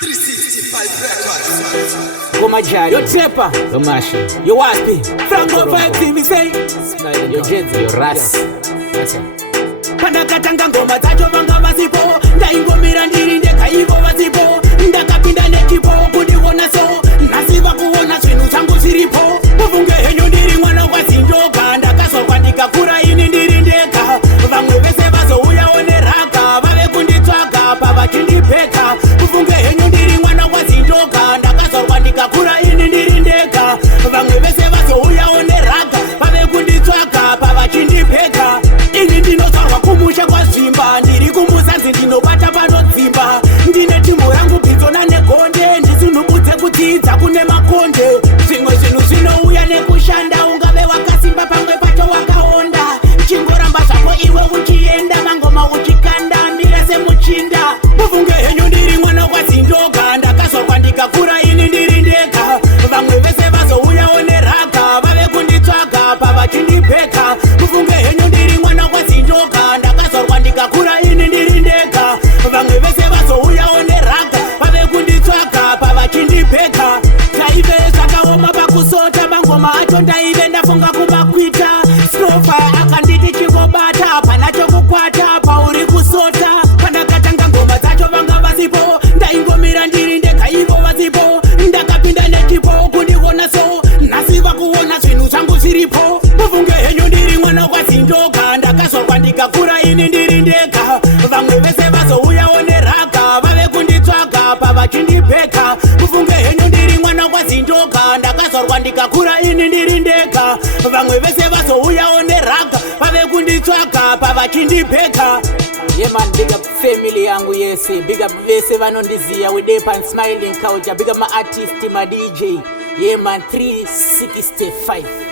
365 records. Go my jar, yo trapper, yo mash, yo waspy, Franco Vibe TV say, yo Jedzi, yo Ras. Pandakatanga ngoma dzacho vanga vasipo, ndaingomira ndiri ndega ivo vasipo, ndakapinda nechipo kundiona so, nasiva kuona zvinhu zvangu zviripo, mufunge henyu ndiri mwana kwazindoka, ndakazorwa ndikakura ini ndiri ndega, vamwe vese vazouyawo neraka, vave kunditsvaga pavachindipeka, mufunge henyu ndiri mwana kwazindoka, ndakazorwa ndikakura ini ndiri ndega, vamwe vese vazouyawo neraka, vave kunditsvaga pavachindipeka, ini ndinozvarwa kumusha kwazvimba, ndiri kumuzanzi ndinobata panodzimba, ndine timu rangu bhidzona negonde, ndisunhubudze kudzidza kune makonde, zvimwe zvinhu zvinouya nekushanda, ungave wakasimba pamwe pacho wakaonda, chingoramba zvako iwe uchienda, mangoma uchikanda, mira semuchinda, mufunge henyu ndiri mwana kwazindoka, ndakazorwa ndikakura ini ndiri ndega, vamwe vese vazouyawo neraka, vave kunditsvaga pavachindipeka, mufunge henyu ndiri mwana kwazindoka, ndakazorwa ndikakura ini ndiri ndega, vamwe vese vazouyawo neraka, vave kunditsvaga pavachindipeka, taive zvakaoma pakusota, mangoma acho ndaive ndafunga kumakwita, strofa akanditi chingobata, pana chokukwata pauri kusota, pandakatanga ngoma dzacho vanga vasipo, ndaingomira ndiri ndega ivo vasipo, ndakapinda nechipo kundiona so, nasiva kuona zvinhu zvangu zviripo, mufunge henyu ndiri mwana kwazindoka, ndakazorwa ndikakura ini ndiri ndega, vamwe vese vazouyawo neraka, vave kunditsvaga pavachindipeka, mufunge henyu ndiri mwana kwazindoka, ndakazorwa ndikakura ini ndiri ndega, vamwe vese vazouyawo neraka, vave kunditsvaga pavachindipeka. Yeah man, big up family yangu yese, big up vese vanondiziya with Deep and Smiling Culture, big up my artist, my DJ. Yeah man, 365.